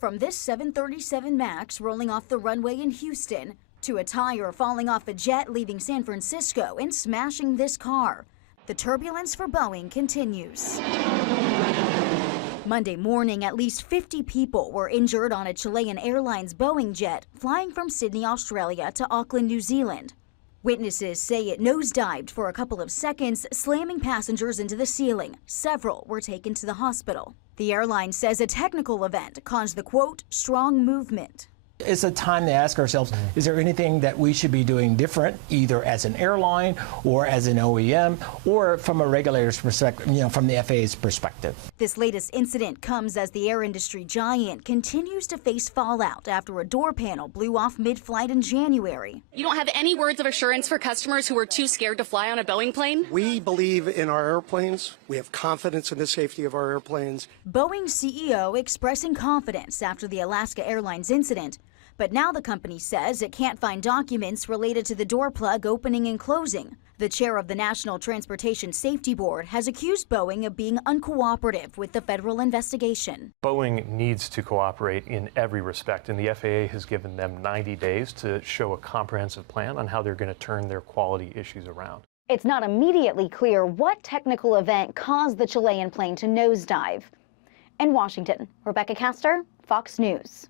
From this 737 MAX rolling off the runway in Houston, to a tire falling off a jet leaving San Francisco and smashing this car, the turbulence for Boeing continues. Monday morning, at least 50 people were injured on a Chilean Airlines Boeing jet flying from Sydney, Australia to Auckland, New Zealand. Witnesses say it nosedived for a couple of seconds, slamming passengers into the ceiling. Several were taken to the hospital. The airline says a technical event caused the, quote, strong movement. It's a time to ask ourselves, is there anything that we should be doing different, either as an airline or as an OEM, or from a regulator's perspective, from the FAA's perspective? This latest incident comes as the air industry giant continues to face fallout after a door panel blew off mid-flight in January. You don't have any words of assurance for customers who are too scared to fly on a Boeing plane? We believe in our airplanes. We have confidence in the safety of our airplanes. Boeing CEO expressing confidence after the Alaska Airlines incident. But now the company says it can't find documents related to the door plug opening and closing. The chair of the National Transportation Safety Board has accused Boeing of being uncooperative with the federal investigation. Boeing needs to cooperate in every respect, and the FAA has given them 90 days to show a comprehensive plan on how they're going to turn their quality issues around. It's not immediately clear what technical event caused the Chilean plane to nosedive. In Washington, Rebecca Castor, Fox News.